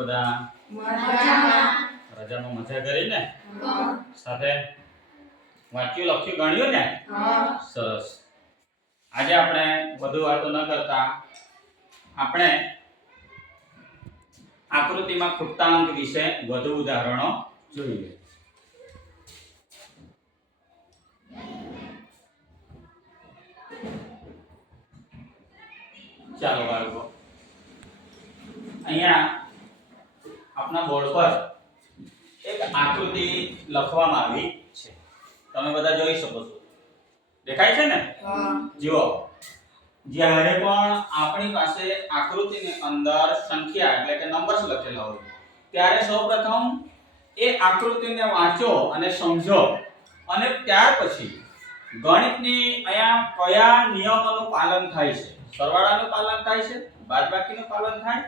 બધા? મજામાં. રજામાં મજા કરી ને? સાથે વાંચ્યું લખ્યું ગણ્યું ને? સરસ. આજે આપણે વધુ વાતો ન કરતા આપણે આકૃતિમાં ખૂટતા અંક વિશે વધુ ઉદાહરણો જોઈએ. ચાલો બાળકો, અહીંયા આપણા બોર્ડ પર એક આકૃતિ લખવામાં આવી છે. તમે બધા જોઈ શકો છો. દેખાય છે ને? જુઓ, જ્યારે પણ આપણી પાસે આકૃતિની અંદર સંખ્યા એટલે કે નંબર્સ લખેલા હોય ત્યારે સૌપ્રથમ એ આકૃતિને વાંચો અને સમજો અને ત્યાર પછી ગણિતની અહીંયા કયા નિયમોનું પાલન થાય છે. સરવાળાનું પાલન થાય છે, બાદબાકીનું પાલન થાય,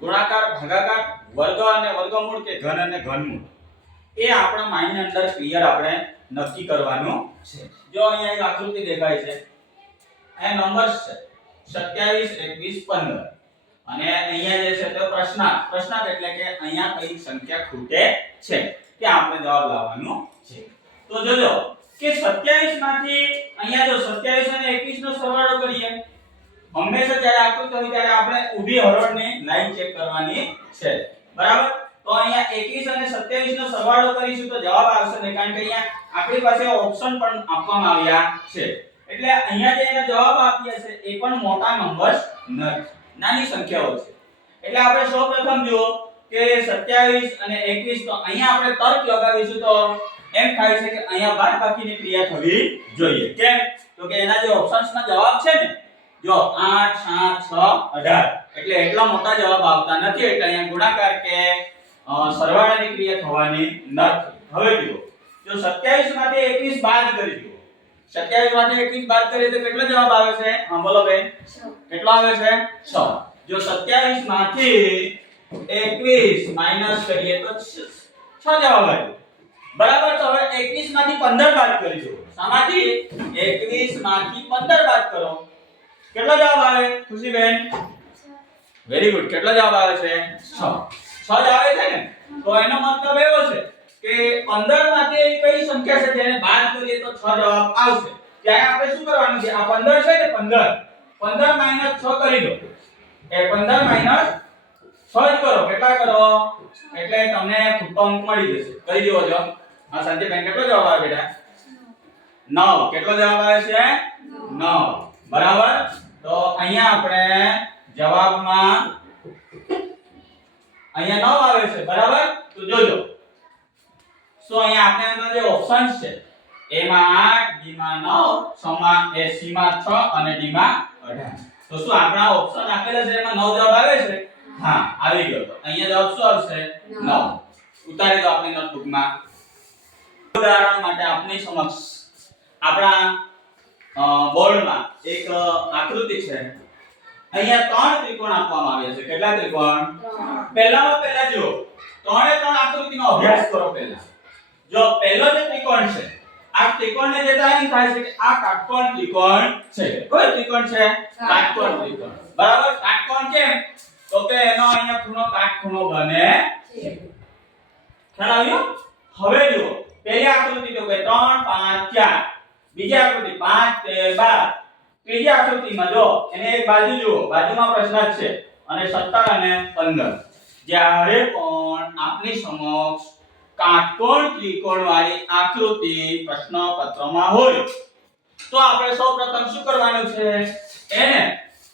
ગુણાકાર, ભાગાકાર, વર્ગ અને વર્ગમૂળ કે ઘન અને ઘનમૂળ, એ આપણા માઇન્ડની અંદર ક્લિયર આપણે નક્કી કરવાનું છે. જો અહીંયા એક આકૃતિ દેખાય છે, અહીંયા નંબર્સ છે 27, 21, 15 અને અહીંયા જે છે તે પ્રશ્નાર્થ એટલે કે અહીંયા કઈ સંખ્યા ખૂટે છે તે આપણે જવાબ લાવવાનો છે. તો જોજો કે 27 માંથી અહીંયા જો 27 અને 21 નો સરવાળો કરીએ. હંમેશા જ્યારે આકૃતિ હોય ત્યારે આપણે ઊભી હરોળની લાઈન ચેક કરવાની છે. બરાબર? તો અહીંયા 21 અને 27 નો સરવાળો કરીશું તો જવાબ આવશે નહીં, કારણ કે અહીંયા આપણી પાસે ઓપ્શન પણ આપવામાં આવ્યા છે. એટલે અહીંયા જે એને જવાબ આપ્યા છે એ પણ મોટા નંબર્સ નથી, નાની સંખ્યાઓ છે. એટલે આપણે સૌપ્રથમ જુઓ કે 27 અને 21, તો અહીંયા આપણે તર્ક લગાવીશું તો એમ થાય છે કે અહીંયા બાદબાકીની ક્રિયા થવી જોઈએ. કેમ? તો કે એના જે ઓપ્શન્સમાં જવાબ છે ને, જો 8, 7, 6, 18, એટલે એટલા મોટા જવાબ આવતા નથી. એટલે અહીંયા ગુણાકાર કે સરવાળાની ક્રિયા થવાની નથી. હવે જુઓ, જો 27 માંથી 21 બાદ કરી દો, 27 માંથી 21 બાદ કરીએ તો કેટલો જવાબ આવે છે? હા બોલો બેન, કેટલો આવે છે? 6. જો 27 માંથી 21 માઈનસ કરીએ તો 6 જવાબ આવ્યો. બરાબર? તો હવે 21 માંથી 15 બાદ કરી દો. શામાંથી? 21 માંથી 15 બાદ કરો. કેટલો જવાબ આવે ખુશીબેન? Very good. કેટલો જવાબ આવે છે? 6. 6 જ આવે છે ને? તો એનો મતલબ એવો છે કે 15 માંથી કઈ સંખ્યા છે જેને બાદ કરીએ તો 6 જવાબ આવશે. ત્યારે આપણે શું કરવાનું છે? આ 15 છે ને, 15 માઈનસ 6 કરી દો. એ 15 માઈનસ 6 જ કરો. કેટલા કરો? એટલે તમને ખૂટતો અંક મળી જશે. કરી દેવો જો. હા સંજયબેન, કેટલો જવાબ આવે બેટા? 9. કેટલો જવાબ આવે છે? 9. બરાબર? તો અહીંયા આપણે જવાબમાં અહીંયા 9 આવે છે. બરાબર? તો જોજો, સો અહીંયા આપણે અંદર જે ઓપ્શન્સ છે એમાં 8, બી માં 9, સમાં એ સી માં 6 અને ડી માં 18. તો શું આપણા ઓપ્શન આપેલા છે એમાં 9 જવાબ આવે છે? હા, આવી ગયો. તો અહીંયા જવાબ શું આવશે? 9. ઉતારી દો આપણી નોટબુકમાં. ઉદાહરણ માટે આપની સમક્ષ આપણા બોર્ડમાં એક આકૃતિ છે. અહીંયા 3 ત્રિકોણ આપવામાં આવ્યા છે. કેટલા ત્રિકોણ? પહેલામાં પહેલા જુઓ, 3 એ 3 આકૃતિનો અભ્યાસ કરો પહેલા. જો પહેલો જે ત્રિકોણ છે, આ ત્રિકોણને જોતા એમ થાય છે કે આ કાટકોણ ત્રિકોણ છે. કોઈ ત્રિકોણ છે? કાટકોણ ત્રિકોણ. બરાબર? કાટકોણ કેમ? તો કે એનો અહીંયા ખૂણો કાટખૂણો બને છે. ખ્યાલ આવ્યો? હવે જુઓ, પહેલી આકૃતિ તો કે 3, 5, 4. બીજી આકૃતિ 5, 13, 12. ત્રીજી આકૃતિમાં જો એને એક બાજુ જુઓ, બાજુમાં પ્રશ્નાર્થ છે અને 17 અને 15. જ્યારે પણ આપની સમક્ષ કાટકોણ ત્રિકોણ વાળી આકૃતિ પ્રશ્નપત્રમાં હોય તો આપણે સૌપ્રથમ શું કરવાનું છે? એને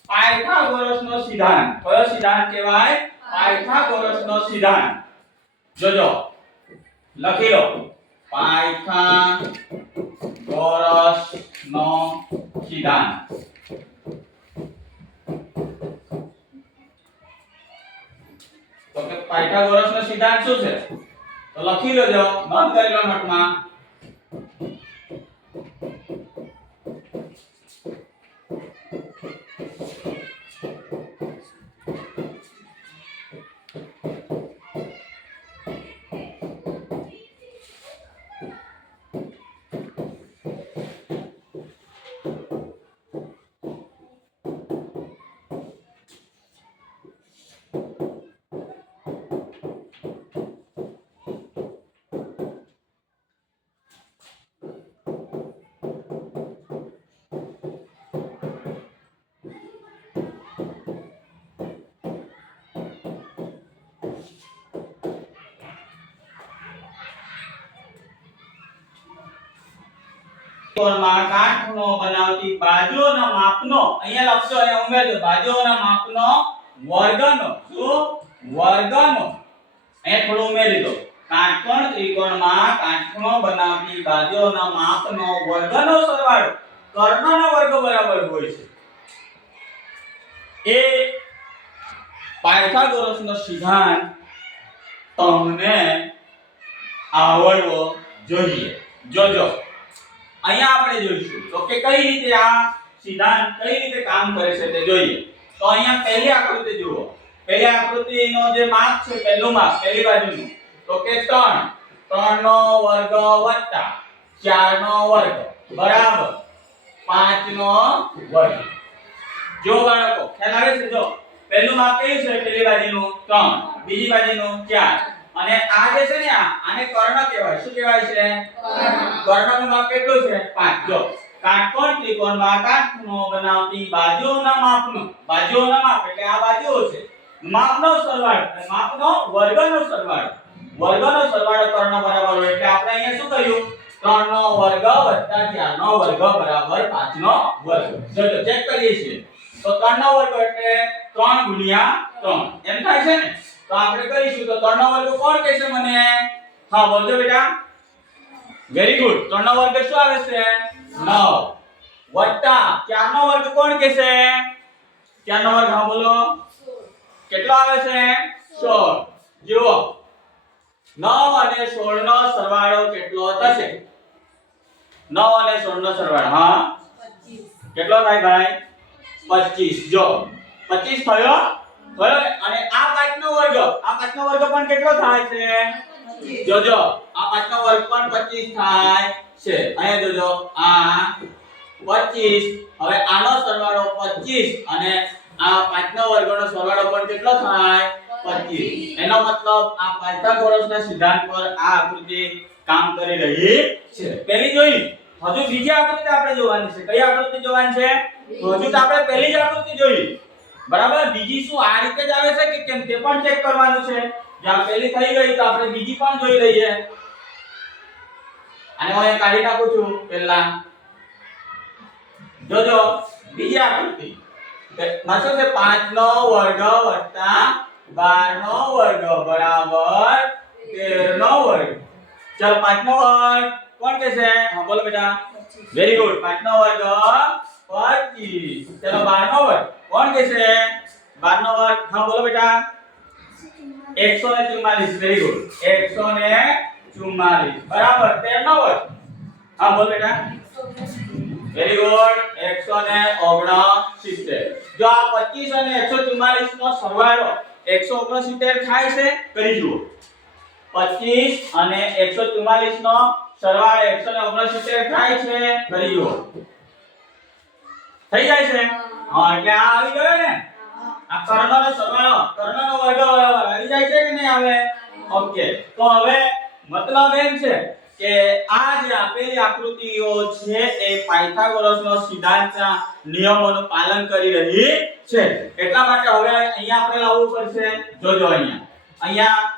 પાયથાગોરસનો સિદ્ધાંત. કયો સિદ્ધાંત કહેવાય? પાયથાગોરસનો સિદ્ધાંત. જોજો, લખી લો, પાયથાગોરસનો સિદ્ધાંત. તો કે પાયથાગોરસનો સિદ્ધાંત શું છે? તો લખી લેજો, નોંધ કરી લો નોટમાં. ત્રિકોણમાં કાટખૂણો બનાવતી બાજુઓના માપનો અહીંયા લખજો અહીંયા ઉમેરજો બાજુઓના માપનો વર્ગનો શું વર્ગનો અહીંયા થોડું ઉમેરી દો કાટકોણ ત્રિકોણમાં કાટખૂણો બનાવતી બાજુઓના માપનો વર્ગનો સરવાળો કર્ણનો વર્ગ બરાબર હોય છે એ પાયથાગોરસનો સિદ્ધાંત તમને આવડવો જોઈએ જોજો અહીંયા આપણે જોઈશું તો કે કઈ રીતે આ સિદ્ધાંત કઈ રીતે કામ કરે છે તે જોઈએ તો અહીંયા પહેલી આકૃતિ જુઓ પહેલી આકૃતિનો જે માપ છે પહેલું માપ પહેલી બાજુનું તો કે 3 3 નો વર્ગ વત્તા 4 નો વર્ગ બરાબર 5 નો વર્ગ જો બાળકો ખ્યાલ આવે છે જો પહેલું માપ કયું છે પહેલી બાજુનું 3 બીજી બાજુનું 4 અને આ જે છે ને આને કર્ણ કહેવાય શું કહેવાય છે કર્ણનું માપ કેટલું છે 5 જો કાટકોણ ત્રિકોણમાં કાટખૂણો બનાવતી બાજુઓના માપ એટલે આ બાજુઓ છે માપનો સરવાળો અને માપનો વર્ગનો સરવાળો કર્ણ બરાબર હોય એટલે આપણે અહીંયા શું કર્યું 3 નો વર્ગ વત્તા 4 નો વર્ગ બરાબર 5 નો વર્ગ જોજો ચેક કરીએ છીએ તો 3 નો વર્ગ એટલે 3 ગુણ્યા 3 એમ થાય છે ને તો આપણે કરીશું તો 3 નો વર્ગ કોણ કહેશે મને હા બોલજો બેટા વેરી ગુડ 3 નો વર્ગ શું આવે છે 9 વત્તા 4 નો વર્ગ કોણ કહેશે 4 નો વર્ગ હા બોલો કેટલો આવે છે 16 જુઓ 9 અને 16 નો સરવાળો કેટલો થશે 9 અને 16 નો સરવાળો હા 25 કેટલો થાય ભાઈ 25 જો 25 થયો અને આ 5 નો વર્ગ પણ કેટલો થાય છે જોજો આ 5 નો વર્ગ પણ 25 થાય છે અહીંયા જોજો આ 25 હવે આનો સરવાળો 25 અને આ 5 નો વર્ગનો સરવાળો પણ કેટલો થાય 25 એનો મતલબ આ પાયથાગોરસના સિદ્ધાંત પર આ આકૃતિ કામ કરી રહી છે પહેલી જોઈ હજુ બીજી આકૃતિ આપણે જોવાની છે કઈ આકૃતિ જોવાની છે હજુ તો આપણે પહેલી જ આકૃતિ જોઈ બરાબર બીજી શું આ રીતે જ આવે છે કે કેમ તે પણ ચેક કરવાનું છે જ્યાં પહેલી થઈ ગઈ તો આપણે બીજી પણ જોઈ લઈએ અને હું અહીં કાઢી નાખું છું પહેલા જોજો બીજી આકૃતિ માનો કે 5 નો વર્ગ વત્તા 12 નો વર્ગ બરાબર 13 નો વર્ગ ચાલ 5 નો વર્ગ કોણ કહેશે હા બોલો બેટા વેરી ગુડ 5 નો વર્ગ 25 ચલો 12 નો વર્ગ કોણ કહેશે 12 નો વર્ગ હા બોલો બેટા 144 વેરી ગુડ 144 બરાબર 13 નો વર્ગ હા બોલ બેટા વેરી ગુડ 169 જો આ 25 અને 144 નો સરવાળો 169 થાય છે કરી જુઓ 25 અને 144 નો સરવાળો 169 થાય છે કરી જુઓ થઈ જાય છે હા એટલે આ આવી ગયો ને આ કર્ણનો સરવાળો કર્ણનો વર્ગ બરાબર આવી જાય છે કે નહીં આવે ઓકે તો હવે મતલબ એમ છે કે આ જે આપેલી આકૃતિઓ છે એ પાયથાગોરસનો સિદ્ધાંતના નિયમોનું પાલન કરી રહી છે એટલા માટે હવે અહીંયા આપણે લાવવું પડશે જોજો અહીંયા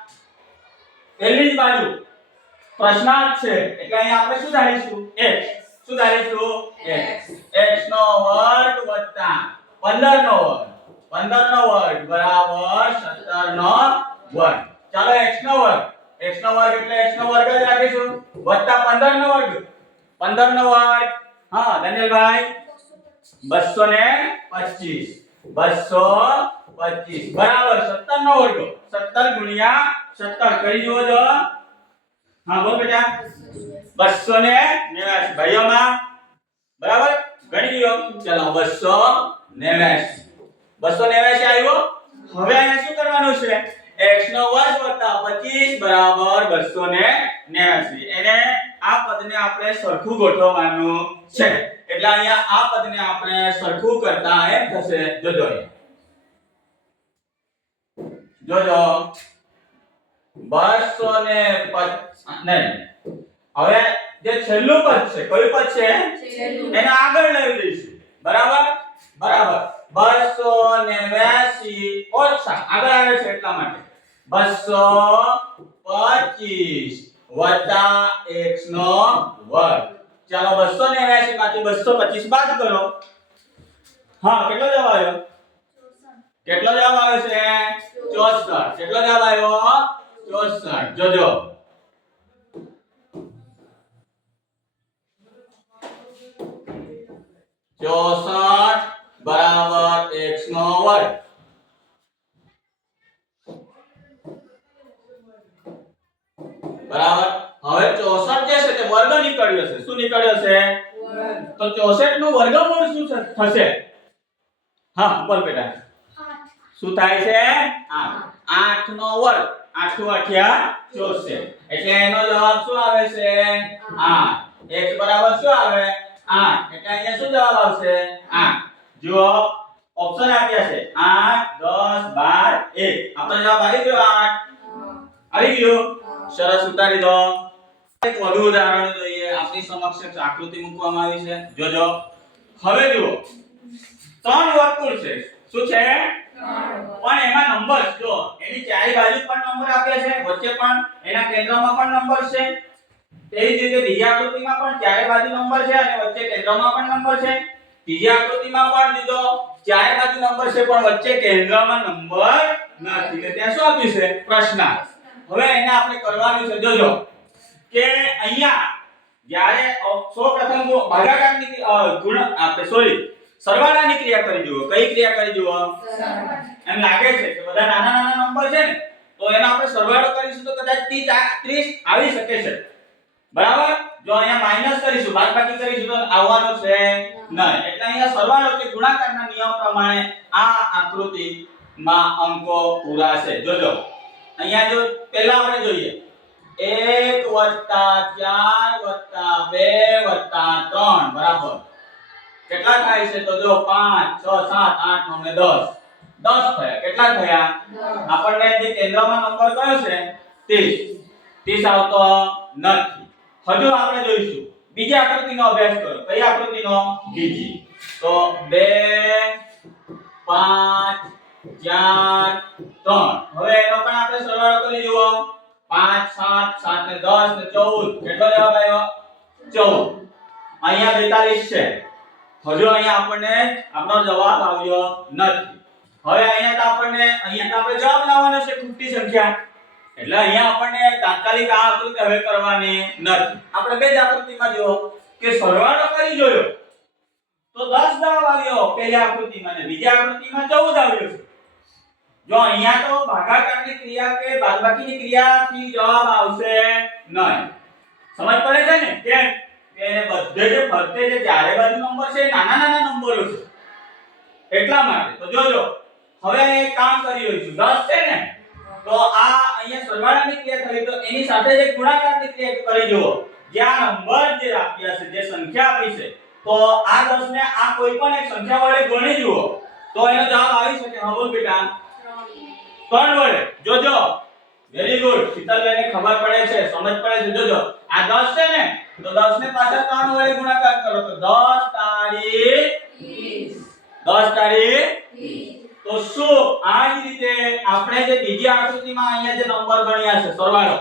પહેલી જ બાજુ પ્રશ્નાર્થ છે એટલે અહીંયા આપણે શું ધારીશું x શું ધારીશું x નો વર્ગ વત્તા 15 નો વર્ગ 15 નો વર્ગ બરાબર 17 નો વર્ગ ચાલો x નો વર્ગ એટલે x નો વર્ગ જ રાખીશું વત્તા 15 નો વર્ગ હા દનિયલભાઈ 225 બરાબર 17 નો વર્ગ 17 ગુણ્યા 17 કરી જુઓ જો હા બોલ બેટા 289 ભાઈઓમાં બરાબર ગણી લ્યો ચલો 289 આવ્યો હવે આને શું કરવાનું છે x નો વર્ગ વત્તા 25 બરાબર 289 એને આ પદને આપણે સરખું ગોઠવવાનું છે એટલે અહીંયા આ પદને આપણે સરખું કરતા એમ થશે જોજો જોજો 250 નહીં હવે જે છેલ્લું પદ છે કયું પદ છે એને આગળ લઈ લઈશું બરાબર 289 ઓછા આગળ આવે છે એટલા માટે 225 વત્તા x નો વર્ગ ચાલો 289 માંથી 225 બાદ કરો. હા, કેટલો જવાબ આવ્યો? કેટલો જવાબ આવ્યો છે? 64. કેટલો જવાબ આવ્યો? 64. જોજો. 64 બરાબર x નો વર્ગ. બરાબર. હવે 64 જે છે તે વર્ગ નીકળ્યો છે. શું નીકળ્યો છે? વર્ગ. તો 64 નું વર્ગમૂળ શું થશે? હા, બોલ બેટા. 8. શું થાય છે? 8. 8 નો વર્ગ. 8 8 64. એટલે એનો જવાબ શું આવે છે? 8. x બરાબર શું આવે? 8. એટલે અહીંયા શું જવાબ આવશે? 8. જુઓ ઓપ્શન આપ્યા છે 8 10 12 1. આપણો જવાબ આવી ગયો 8. આવી ગયો. સરસ, ઉતારી દો. એક વધુ ઉદાહરણ જોઈએ. આપણી સમક્ષ આકૃતિ મૂકવામાં આવી છે. જોજો. હવે જુઓ 3 વર્તુળ છે. શું છે? 3. પણ એમાં નંબર જો એની ચારે બાજુ પણ નંબર આપ્યા છે, વચ્ચે પણ એના કેન્દ્રમાં પણ નંબર છે. તેવી જ રીતે બીજી આકૃતિમાં પણ ચારે બાજુ નંબર છે અને વચ્ચે કેન્દ્રમાં પણ નંબર છે. ત્રીજી આકૃતિમાં પણ દીધો ચારે બાજુ નંબર છે પણ વચ્ચે કેન્દ્રમાં નંબર નથી. એટલે ત્યાં શું આપ્યું છે? પ્રશ્નાર્થ. હવે એને આપણે કરવાનું છે. જોજો કે અહીંયા જ્યારે સૌપ્રથમ ભાગાકારની સરવાળાની ક્રિયા કરી જુઓ. કઈ ક્રિયા કરી જુઓ? સરવાળા. એમ લાગે છે કે બધા નાના નાના નંબર છે ને, તો એનો આપણે સરવાળો કરીશું તો કદાચ 30 આવી શકે છે. બરાબર. જો અહીંયા માઈનસ કરીશું, બાદબાકી કરીશું તો આવવાનો છે નહીં. એટલે અહીંયા સરવાળો કે ગુણાકારના નિયમ પ્રમાણે આ આકૃતિમાં અંકો પૂરા છે. જોજો અહીંયા જો પહેલા આપણે જોઈએ 1 + 4 + 2 + 3 બરાબર કેટલા થાય છે? તો જો 5 6 7 8 9 10. 10 થયા. કેટલા થયા? 10. આપણને જે કેન્દ્રમાં નંબર કયો છે? 30. 30 આવતો નથી. હજુ આપણે જોઈશું બીજી આકૃતિનો અભ્યાસ કરો. કઈ આકૃતિનો? બીજી. તો 2 5 4 3. હવે એનો પણ આપણે સરવાળો કરી જુઓ. 5 7 7 ને 10 ને 14. કેટલો જવાબ આવ્યો? 14. અહીંયા 42 છે. હજુ અહીંયા આપણને આપણો જવાબ આવ્યો નથી. હવે અહીંયા તો આપણે જવાબ લાવવાનો છે ખૂટતી સંખ્યા. એટલે અહીંયા આપણને તાત્કાલિક આ આકૃતિ હવે કરવાની નથી. આપણે બે જ આકૃતિમાં જુઓ કે સરવાળો કરી જોયો તો 10 જવાબ આવ્યો પહેલી આકૃતિમાં ને બીજી આકૃતિમાં 14 આવ્યો છે. જો અહીંયા તો ભાગાકારની ક્રિયા કે બાદબાકીની ક્રિયાથી જવાબ આવશે નહીં. સમજ પડે છે ને? કેમ કે એને બધે જે ફરતે જે ચારે બાજુ નંબર છે નાના નાના નંબરો છે એટલા માટે. તો જોજો હવે એક કામ કરી લઈશું. 10 છે ને, તો આ અહીંયા સરવાળાની ક્રિયા થઈ તો એની સાથે જે ગુણાકારની ક્રિયા કરી જુઓ. જે આ નંબર જે આપ્યા છે, જે સંખ્યા આપી છે, તો આ 10 ને આ કોઈ પણ એક સંખ્યા વડે ગુણી જુઓ તો એનો જવાબ આવી શકે. હા બોલ બેટા. 3 વડે. જોજો વેરી ગુડ. શીતલબેનને ખબર પડે છે, સમજ પડે છે. જોજો આ 10 છે ને, તો 10 ને પાછા 3 વડે ગુણાકાર કરો તો 10 તારી 30. 10 તારી 30. તો શું આ જ રીતે આપણે જે બીજી આકૃતિમાં અહીંયા જે નંબર ગણ્યા છે સરવાળો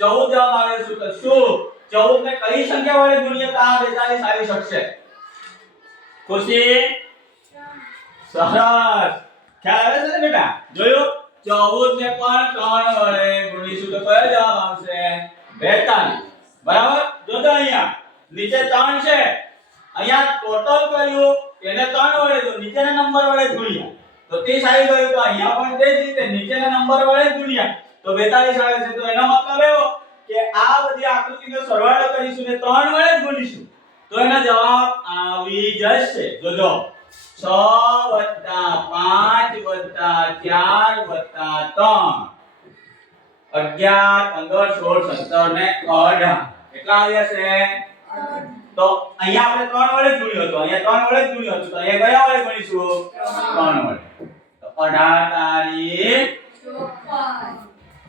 14 જવાબ આવે છે. તો શું 14 ને કઈ સંખ્યા વડે ગુણીએ તો આ 42 આવી શકશે? ખુશી? સરસ. ખ્યાલ આવે છે ને બેટા? જોયું? 14 ને પણ 3 વડે ગુણીશું તો કયો જવાબ આવશે? 42. બરાબર. જોજો અહીંયા નીચે 3 છે, અહીંયા ટોટલ કર્યું એને 3 વડે જો નીચેના નંબર વડે ગુણ્યા તો 30 આવી ગયું. તો અહીંયા પણ તે જ રીતે નીચેના નંબર વડે ગુણ્યા તો 42 આવે છે. તો એનો મતલબ એવો કે આ બધી આકૃતિનો સરવાળો કરીશું ને 3 વડે ગુણીશું તો એનો જવાબ આવી જશે. જોજો 6 + 5 + 4 + 3 11 15 16 17 ને 18. કેટલા આવ્યા છે? તો અહીંયા આપણે 3 વડે ગુણ્યો તો અહીંયા 3 વડે ગુણ્યો તો અહીંયા કયા વડે ગુણીશું? 3 વડે. તો 18 તારી 54.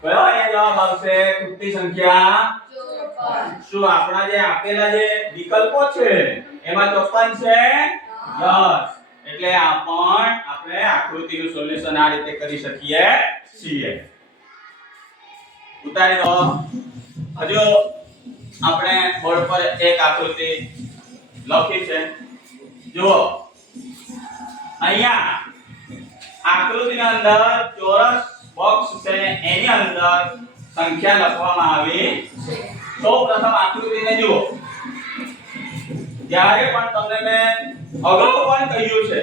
કયો અહીંયા જવાબ આવશે? ખૂટતી સંખ્યા 54. શું આપણા જે આપેલા જે વિકલ્પો છે એમાં 54 છે? યસ. એટલે આ પણ આપણે આકૃતિનું સોલ્યુશન આ રીતે કરી શકીએ છીએ. ઉતારી દો. હજુ આપણે બોર્ડ પર એક આકૃતિ લખી છે જુઓ અહીંયા આકૃતિની અંદર ચોરસ બોક્સ છે એની અંદર સંખ્યા લખવામાં આવી છે સૌપ્રથમ આકૃતિને જુઓ જ્યારે પણ તમને મેં અગાઉ પણ કહ્યું છે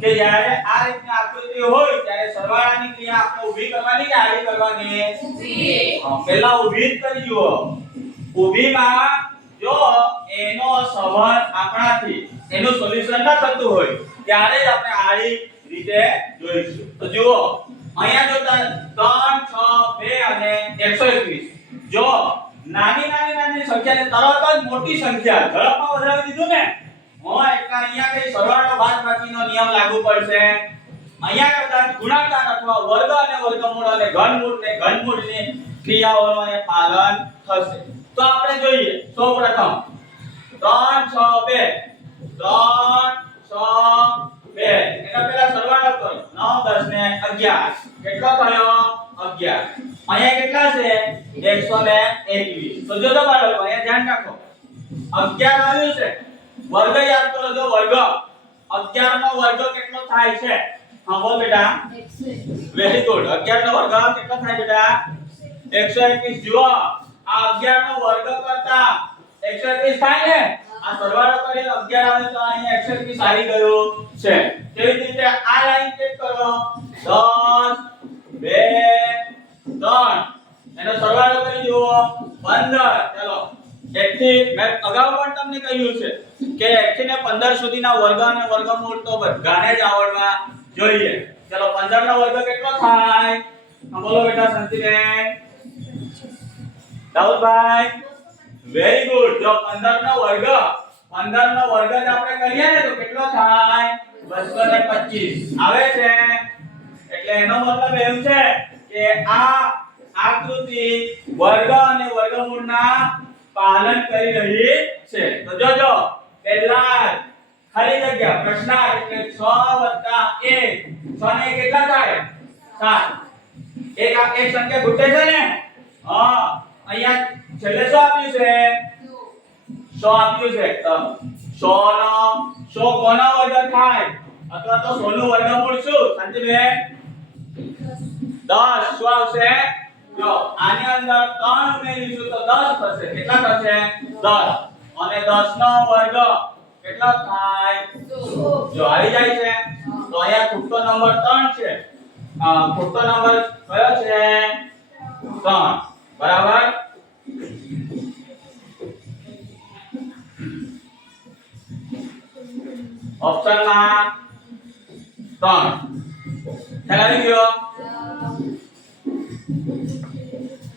કે જ્યારે આ રીતની આકૃતિ હોય ત્યારે સરવાળાની ક્રિયા આપણે ઊભી કરવાની કે આડી કરવાની ઊભી પહેલા ઊભી જ કરી જુઓ ઊભીમાં જો એનો સંબંધ આપણાથી એનું સોલ્યુશન ન થતું હોય ત્યારે જ આપણે આડી રીતે જોઈશું તો જુઓ અહીંયા જો 3 6 2 અને 121 જો નાની સંખ્યાને તરત જ મોટી સંખ્યા ઝડપમાં વધારી દીધું ને એટલે અહીંયા કઈ સરવાળો બાદબાકીનો નિયમ લાગુ પડશે અહીંયા કદાચ ગુણાકાર અથવા વર્ગ અને વર્ગમૂળ અને ઘનમૂળની ક્રિયાઓનું પાલન થશે તો આપણે જોઈએ સૌપ્રથમ 3 6 2 એના પહેલા સરવાળો કરો 9 10 ને 11 કેટલો થયો 11 અહીંયા કેટલા છે 121 તો જો બાળકો અહીંયા ધ્યાન રાખો 11 આવ્યું છે વર્ગ યાદ કરો જો વર્ગ 11 નો વર્ગ કેટલો થાય છે હા બોલ બેટા 121 વેરી ગુડ 11 નો વર્ગ કેટલો થાય બેટા 121 જુઓ આ 11 નો વર્ગ કરતા 121 થાય ને આ સરવાળો કરીને 11 આવે તો અહીંયા 121 આવી ગયું છે તેવી જ રીતે આ લાઈન ચેક કરો 10 2 3 એનો સરવાળો કરી જુઓ 15 ચલો 1 થી મેં અગાઉ પણ તમને કહ્યું છે કે 1 થી 15 સુધીના વર્ગ અને વર્ગમૂળ તો બધાને જ આવડવા જોઈએ ચલો 15 નો વર્ગ કેટલો થાય બોલો બેટા શાંતિબેન દાઉદભાઈ વેરી ગુડ જો 15 નો વર્ગ જ આપણે કરીએ ને તો કેટલો થાય 225 આવે છે એટલે એનો મતલબ એમ છે કે આ આકૃતિ વર્ગ અને વર્ગમૂળના પાલન કરી રહી છે તો જોજો પહેલા ખાલી જગ્યા પ્રશ્નાર્થ એટલે 6 1 6 ને કેટલા થાય 7 એક સંખ્યા ઘૂટે છે ને હા અહીંયા છેલ્લે શું આપ્યું છે 100 આપ્યું છે તો 100 કોનો વર્ગ થાય અથવા તો 100 નું વર્ગમૂળ શું શાંતિબેન 10 શું આવશે જો આની અંદર 3 ઉમેરીશું તો 10 થશે કેટલા થશે 10 અને 10 નો વર્ગ કેટલો થાય 100 જો આવી જાય છે તો અહીંયા ખૂટતો નંબર 3 છે ખૂટતો નંબર કયો છે 3 બરાબર ઓપ્શનમાં 3 ખ્યાલ આવી ગયો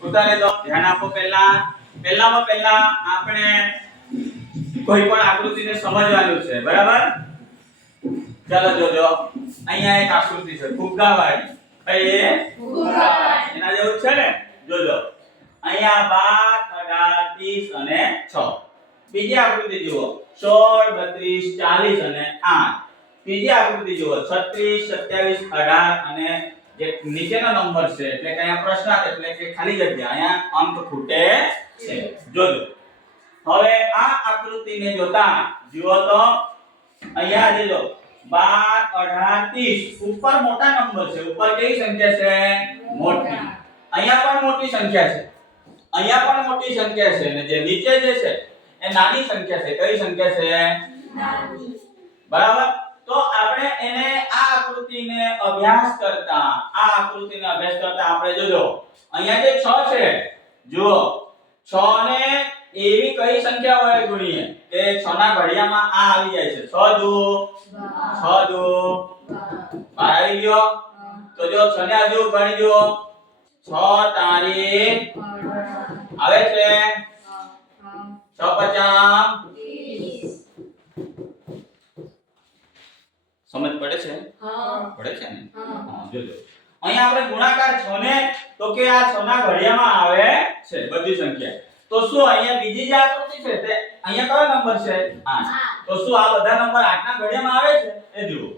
ઉતારે દો ધ્યાન આપો પહેલા આપણે કોઈ પણ આકૃતિને સમજવાનું છે બરાબર ચાલો જોજો અહીંયા એક આકૃતિ છે ફુગ્ગાવાળી એ ફુગ્ગાવાળી એના જેવું છે ને જોજો અહીંયા 12 18 અને 6 બીજી આકૃતિ જુઓ 16 32 40 અને 8 ત્રીજી આકૃતિ જુઓ 36 27 18 અને જે નીચેનો નંબર છે એટલે કે અહીંયા પ્રશ્નાર્થ એટલે કે ખાલી જગ્યા અહીંયા અંક ખૂટે છે જોજો હવે આ આકૃતિને જોતા જુઓ તો અહીંયા જોજો 12 18 30 ઉપર મોટા નંબર છે ઉપર કેવી સંખ્યા છે મોટી અહીંયા પણ મોટી સંખ્યા છે અને જે નીચે જે છે એ નાની સંખ્યા છે કઈ સંખ્યા છે નાની બરાબર તો આપણે એને આ આકૃતિને અભ્યાસ કરતા આપણે જોજો અહીંયા જે 6 છે જુઓ 6 ને એવી કઈ સંખ્યા વડે ગુણીએ કે 6 ના ઘડિયામાં આ આવી જાય છે 6 દુ 12 આવી ગયો તો જો 6 ને હજુ ગણી જુઓ 6 તારીખ આવે છે 6 50 સમજ પડે છે પડે છે ને જોજો અહીંયા આપણે ગુણાકાર 6 ને તો કે આ 6 ના ઘડિયામાં આવે છે બધી સંખ્યા તો શું અહીંયા બીજી જે આકૃતિ છે તે અહીંયા કયો નંબર છે 8 તો શું આ બધા નંબર 8 ના ઘડિયામાં આવે છે એ જુઓ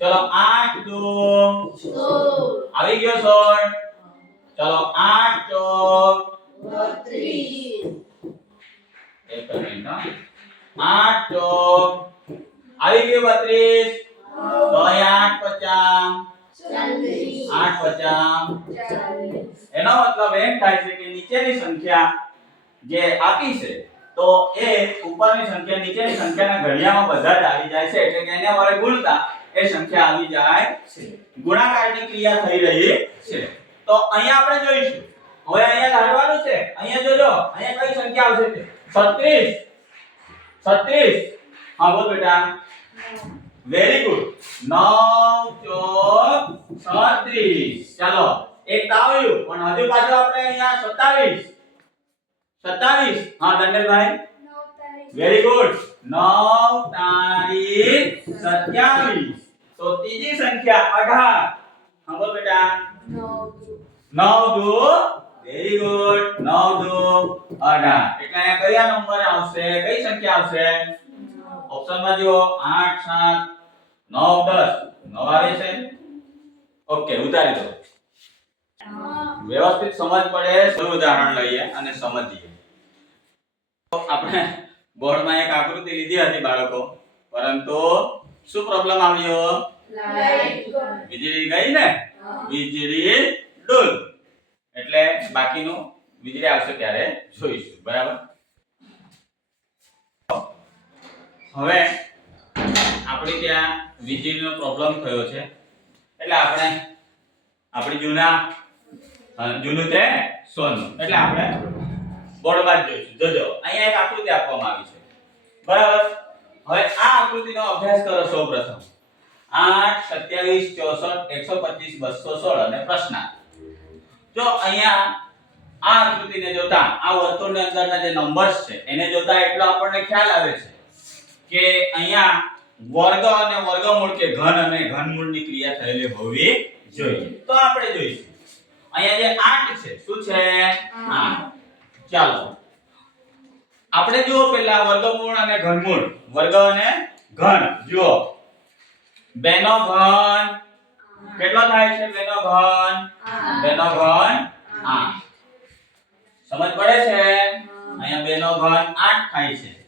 ચલો 8 2 આવી ગયો 16 ચલો 8 4 32 એક મિનિટ 8 ચોક આવી ગયું 32 તો અહીંયા 8 50 એનો મતલબ એમ થાય છે કે નીચેની સંખ્યા જે આપી છે તો એ ઉપરની સંખ્યા નીચેની સંખ્યાના ઘડિયામાં બધા જ આવી જાય છે એટલે કે એને વડે ગુણતા એ સંખ્યા આવી જાય છે ગુણાકારની ક્રિયા થઈ રહી છે તો અહીંયા આપણે જોઈશું હવે અહીંયા ધારવાનું છે અહીંયા જોજો અહીંયા કઈ સંખ્યા આવશે 36 હા બોલ બેટા વેરી ગુડ 9 ચોક 36 ચાલો એક આવ્યું પણ હજુ પાછું આપણે અહીંયા 27 હા દંડેલભાઈ વેરી ગુડ 9 તારીખ 27 તો ત્રીજી સંખ્યા 18 હા બોલ બેટા 9 દુ વેરી ગુડ 9 દુ 18 એટલે અહીંયા કયા નંબર આવશે કઈ સંખ્યા આવશે ઓપ્શનમાં જો 8 7 9 10 9 આવે છે ઓકે ઉતારી દો વ્યવસ્થિત સમજ પડે તો ઉદાહરણ લઈએ અને સમજીએ તો આપણે બોર્ડમાં એક આકૃતિ લીધી હતી બાળકો પરંતુ શું પ્રોબ્લેમ આવ્યો વીજળી ગઈ ને વીજળી ડૂલ એટલે બાકીનું વીજળી આવશે ત્યારે જોઈશું બરાબર હવે આપણે ત્યાં વીજળીનો પ્રોબ્લેમ થયો છે એટલે આપણે આપણી જૂનું તે સોનું એટલે આપણે બોર્ડમાં જોઈશું જોજો અહીંયા એક આકૃતિ આપવામાં આવી છે બરાબર હવે આ આકૃતિનો અભ્યાસ કરો સૌપ્રથમ 8 27 64 125 216 અને પ્રશ્નાર્થ જો અહીંયા આ આકૃતિને જોતા આ વર્તુળની અંદરના જે નંબર્સ છે એને જોતા એટલો આપણને ખ્યાલ આવે છે કે અહીંયા વર્ગ અને વર્ગમૂળ કે ઘન અને ઘનમૂળની ક્રિયા થયેલી હોવી જોઈએ તો આપણે જોઈશું અહીંયા જે 8 છે શું છે 8 ચાલો આપણે જુઓ પહેલા વર્ગમૂળ અને ઘનમૂળ વર્ગ અને ઘન જુઓ 2 નો ઘન કેટલો થાય છે 2 નો ઘન 2 નો ઘન 8 સમજ પડે છે અહીંયા 2 નો ઘન 8 થાય છે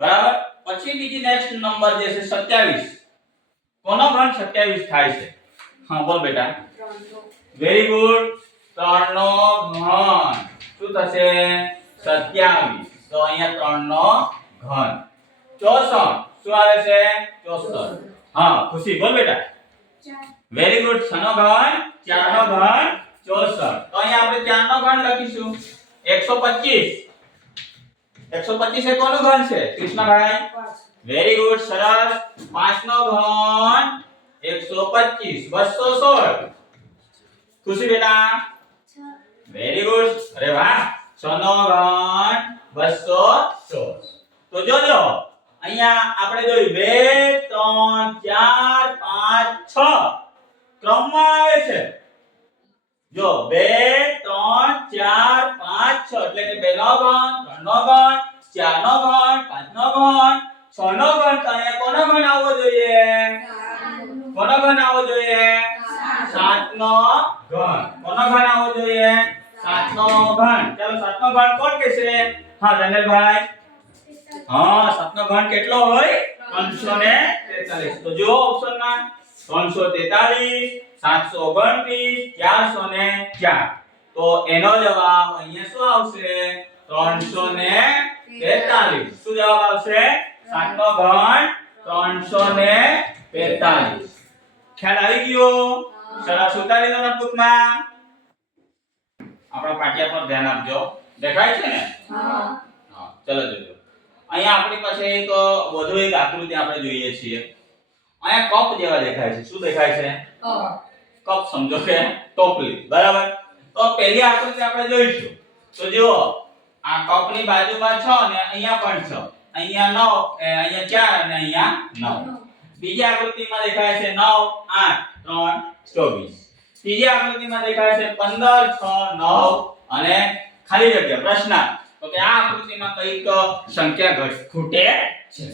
બરાબર પછી બીજી નેક્સ્ટ નંબર જે છે 27 કોનો ઘન 27 થાય છે હા બોલ બેટા વેરી ગુડ 3 નો ઘન શું થશે 27 તો અહીંયા 3 નો ઘન 64 શું આવે છે 64 હા ખુશી બોલ બેટા વેરી ગુડ 6 નો ઘન 4 નો ઘન 64 તો અહીંયા આપણે 4 નો ઘન લખીશું 125 એ કોનો ઘન છે કૃષ્ણભાઈ વેરી ગુડ સરસ 5 નો ઘન 125 216 ખુશી બેટા વેરી ગુડ અરે વાહ 6 નો ઘન 216 તો જોજો અહીંયા આપણે જોયું 2 3 4 5 6 ક્રમમાં આવે છે જો 2 3 4 5 6 એટલે કે 2 નો ઘન 3 નો ઘન 4 નો ઘન 5 નો ઘન 6 નો ઘન તો અહીંયા કોનો ઘન આવવો જોઈએ કોનો ઘન આવવો જોઈએ 7 નો ઘન કોનો ઘન આવવો જોઈએ 7 નો ઘન ચાલો 7 નો ઘન કોણ કહેશે હા દંડેલભાઈ હા 7 નો ઘન કેટલો હોય 343 તો જો ઓપ્શનમાં 343 729 404 તો એનો જવાબ અહીંયા શું આવશે 343 શું જવાબ આવશે 7 નો ઘન 343 ખ્યાલ આવી ગયો સરસ ઉતારી દો નોટબુકમાં આપણા પાટિયા પર ધ્યાન આપજો દેખાય છે ને હા ચલો જોજો અહીંયા આપણી પાસે એક વધુ એક આકૃતિ આપણે જોઈએ છીએ અહીંયા કપ જેવા દેખાય છે શું દેખાય છે કપ સમજો કે ટોપલી બરાબર તો પહેલી આકૃતિ આપણે જોઈશું તો જુઓ આ કપની બાજુમાં 6 અને અહીંયા પણ 6 અહીંયા 9 અહીંયા 4 અને અહીંયા 9 બીજી આકૃતિમાં દેખાય છે 9 8 3 24 ત્રીજી આકૃતિમાં દેખાય છે 15 6 9 અને ખાલી જગ્યા પ્રશ્નાર્થ તો કે આ આકૃતિમાં કઈક સંખ્યા ખૂટે છે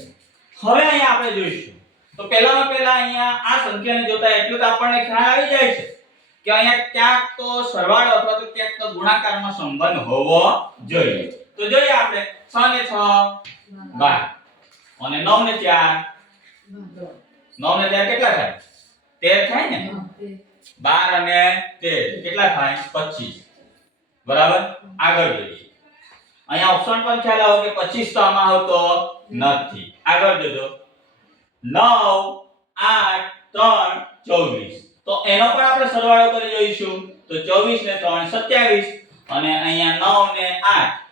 હવે અહીંયા આપણે જોઈશું તો પહેલામાં પહેલા અહીંયા આ સંખ્યાને જોતા એટલું તો આપણને ખ્યાલ આવી જાય છે કે અહીંયા ક્યાંક તો સરવાળો અથવા તો ક્યાંક તો ગુણાકારમાં સંબંધ હોવો જોઈએ તો જોઈએ આપણે 6 ને 6 12 અને 9 ને 4 9 ને 4 કેટલા થાય 13 થાય ને 12 અને 13 કેટલા થાય 25 બરાબર આગળ જોઈએ અહીંયા ઓપ્શન પર ખ્યાલ આવો કે 25 તો આમાં આવતો નથી આગળ જોજો 9 8 3 24 તો એનો પણ આપણે સરવાળો કરી જોઈશું તો 24 ને 3 27 અને અહીંયા 9 ને 8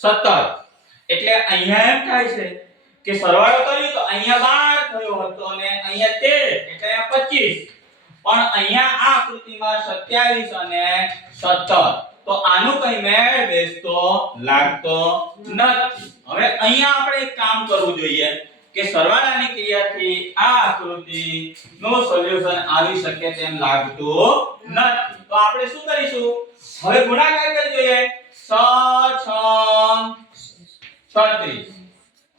17 એટલે અહીંયા એમ થાય છે કે સરવાળો કર્યો તો અહીંયા 12 થયો હતો અને અહીંયા 13 એટલે અહીંયા 25 પણ અહીંયા આ આકૃતિમાં 27 અને 17 તો આનું કઈ મેળ બેસતો લાગતો નથી હવે અહીંયા આપણે એક કામ કરવું જોઈએ કે સરવાળાની ક્રિયાથી આ આકૃતિ નો સોલ્યુશન આવી શકે તેમ લાગતું નથી તો આપણે શું કરીશું હવે ગુણાકાર કરી જોઈએ 6 6 36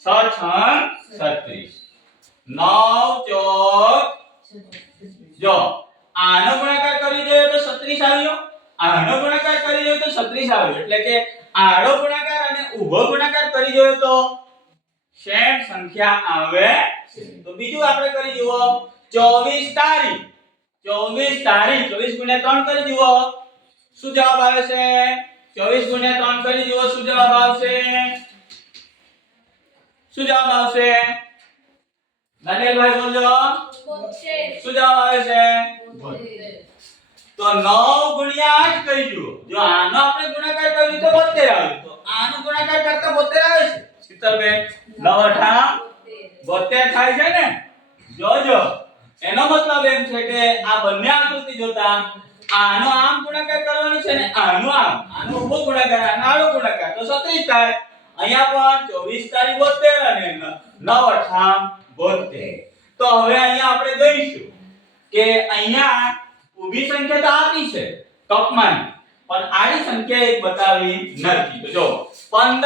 6 6 36 9 4 જો આનો ગુણાકાર કરી જોઈએ તો 36 આવ્યો આનો ગુણાકાર કરી જોઈએ તો 36 આવ્યો એટલે કે આડો ગુણાકાર અને ઊભો ગુણાકાર કરી જોઈએ તો સેમ સંખ્યા આવે તો બીજું આપણે કરી જુઓ 24 તારીખ 24 ગુણ્યા 3 કરી જુઓ શું જવાબ આવે છે 24 ગુણ્યા 3 કરી જુઓ શું જવાબ આવશે દાનિયેલભાઈ બોલજો 72 શું જવાબ આવે છે 72 તો 9 ગુણ્યા 8 કરી જુઓ જો આનો આપણે ગુણાકાર કર્યો તો 72 આવ્યો તો આનો ગુણાકાર કરતા 72 આવે છે શીતલબેન 9 8 72 થાય છે ને જોજો એનો મતલબ એમ છે કે આ બંને આકૃતિ જોતા આનો આમ ગુણાકાર કરવાનો છે ને આનો ઊભો ગુણાકાર આનો આડો ગુણાકાર તો 37 થાય અહીંયા પણ 24 તારી 72 અને 9 8 72 તો હવે અહીંયા આપણે જોઈશું કે અહીંયા ઊભી સંખ્યા તો આપી છે કપમાં પણ આડી સંખ્યા એક બતાવી નથી તો જો 15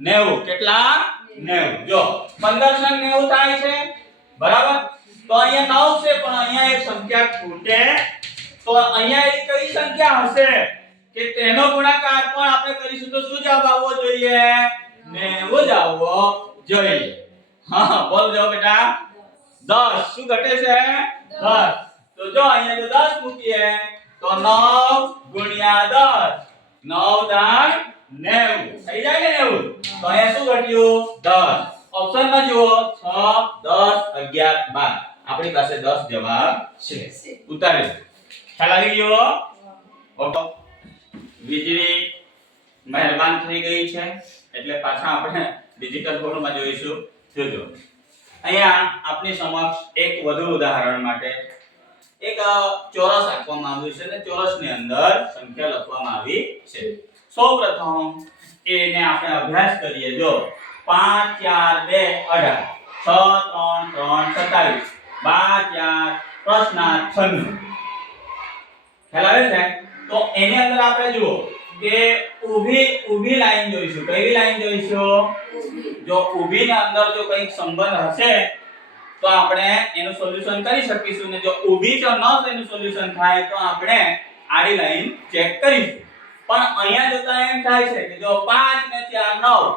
90 કેટલા 90 જો 15 90 થાય છે બરાબર તો અહીંયા 9 છે પણ અહીંયા એક સંખ્યા ખૂટે તો અહીંયા એક કઈ સંખ્યા હશે કે તેનો ગુણાકાર પણ આપણે કરીશું તો શું જવાબ આવવો જોઈએ 90 જ આવવો જોઈએ હા બોલજો બેટા 10 શું ઘટે છે 10 તો જો અહીંયા જો 10 મૂકીએ તો 9 ગુણ્યા 10 9 દાન 90 થઈ જાય ને 90 તો અહીંયા શું ઘટ્યું 10 ઓપ્શન માં જુઓ 6 10 11 12 આપણી પાસે 10 જવાબ છે ઉતારી ખ્યાલ આવી ગયો ઓટો વીજળી મહેરબાન થઈ ગઈ છે એટલે પાછા આપણે ડિજિટલ ફોર્મમાં જોઈશું જોજો અહીંયા આપની સમક્ષ એક વધુ ઉદાહરણ માટે એક ચોરસ આપવામાં આવ્યું છે અને ચોરસની અંદર સંખ્યા લખવામાં આવી છે સૌપ્રથમ એને આપણે અભ્યાસ કરીએ જો 5 4 2 18 6 3 3 4 12 4 પ્રશ્નાર્થ 96 ખ્યાલ આવે છે તો એની અંદર આપણે જુઓ કે ઊભી લાઈન જોઈશું કઈ લાઈન જોઈશું જો ઊભી ની અંદર જો કંઈક સંબંધ હશે તો આપણે એનું સોલ્યુશન કરી શકીશું ને જો ઊભી જો ન તેનું સોલ્યુશન થાય તો આપણે આડી લાઈન ચેક કરીશું પણ અહીંયા જોતા એમ થાય છે કે જો 5 ને 4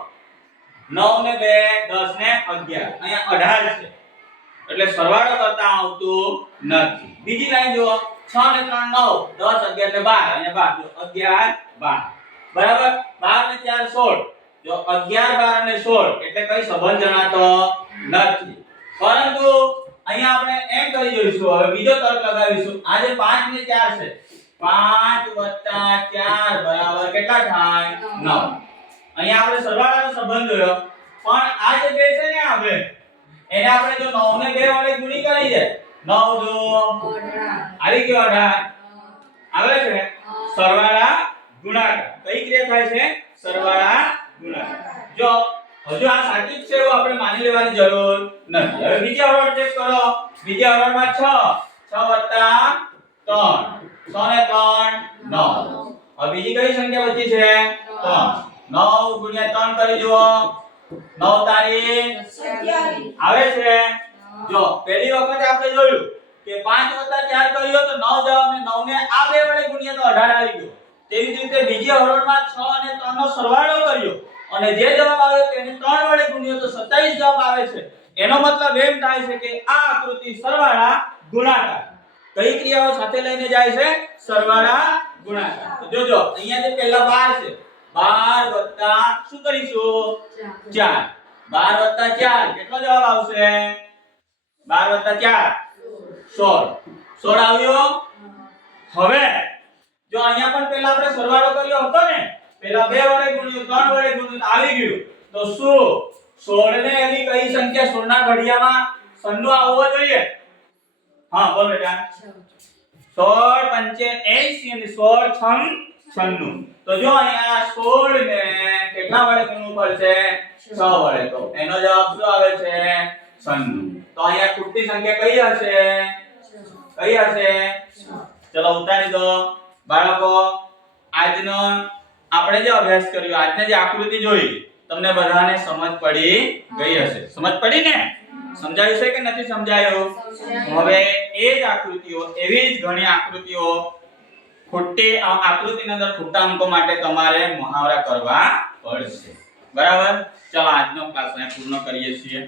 9 ને 2 10 ને 11 અહીંયા 18 છે એટલે સરવાળો કરતા આવતું નથી બીજી લાઈન જુઓ 6 ને 3 9 10 11 ને 12 અહીંયા 12 11 12 બરાબર 12 ને 4 16 જો 11 12 અને 16 એટલે કઈ સંબંધ જણાતો નથી પરંતુ અહીંયા આપણે એમ કરી જોઈશું હવે બીજો તર્ક લગાવીશું આ જે 5 ને 4 છે 5 4 બરાબર કેટલા થાય 9 અહીંયા આપણે સરવાળાનો સંબંધ જોયો પણ આ જે બે છે ને આપણે એને આપણે જો 9 ને 2 વડે ગુણી કરી દે 9 જો 18 આવી ગયો 18 આવે છે સરવાળા ગુણાકાર કઈ ક્રિયા થાય છે સરવાળા ગુણાકાર જો હજુ આ સાચું જ છે એવું આપણે માની લેવાની જરૂર નથી હવે બીજા હરોળ ચેક કરો બીજા હરોળમાં 6 6 + 3 6 ને 3 9 હવે બીજી કઈ સંખ્યા બચી છે 3 9 ગુણ્યા 3 કરી જુઓ 9 તારીખ 27 આવે છે જો પહેલી વખત આપણે જોયું કે 5 + 4 કર્યો તો 9 જવાબ ને 9 ને આ બે વડે ગુણ્યા તો 18 આવી ગયો તેવી જ રીતે બીજી હરોળમાં 6 અને 3 નો સરવાળો કર્યો અને જે જવાબ આવ્યો તેને 3 વડે ગુણ્યો તો 27 જવાબ આવે છે. એનો મતલબ એમ થાય છે કે આ આકૃતિ સરવાળા ગુણાકાર કઈ ક્રિયાઓ સાથે લઈને જાય છે? સરવાળા ગુણાકાર. તો જોજો અહીંયા જે પહેલા 12 છે 12 વત્તા શું કરીશું? 4. 12 વત્તા 4 કેટલો જવાબ આવશે? 12 વત્તા 4 16 આવ્યો. હવે જો અહીંયા પણ પહેલા આપણે સરવાળો કર્યો હતો ને, પહેલા 2 વડે ગુણ્યો 3 વડે ગુણ્યો આવી ગયું તો શું 16 ને એની કઈ સંખ્યા 16 ના ઘડિયામાં સંનો આવવો જોઈએ? હા બોલ બેટા. 16 પંચે 80 અને 16 છંગ 96. તો જો અહીંયા 16 ને કેટલા વડે ગુણવું પડશે? 6 વડે. તો એનો જવાબ શું આવે છે? 96. તો અહીંયા ખૂટતી સંખ્યા કઈ હશે? કઈ હશે? ચલો ઉતારી દો બાળકો. આજનો આપણે જે અભ્યાસ કર્યો, આજને જે આકૃતિ જોઈ, તમને બધાને સમજ પડી ગઈ હશે. સમજ પડી ને? સમજાયું છે કે નથી સમજાયું? હવે એ જ આકૃતિઓ, એવી જ ઘણી આકૃતિઓ ખોટી આકૃતિની અંદર ખોટા અંકો માટે તમારે મુહાવરા કરવા પડશે. બરાબર? ચલો આજનો ક્લાસ અહીંયા પૂર્ણ કરીએ છીએ.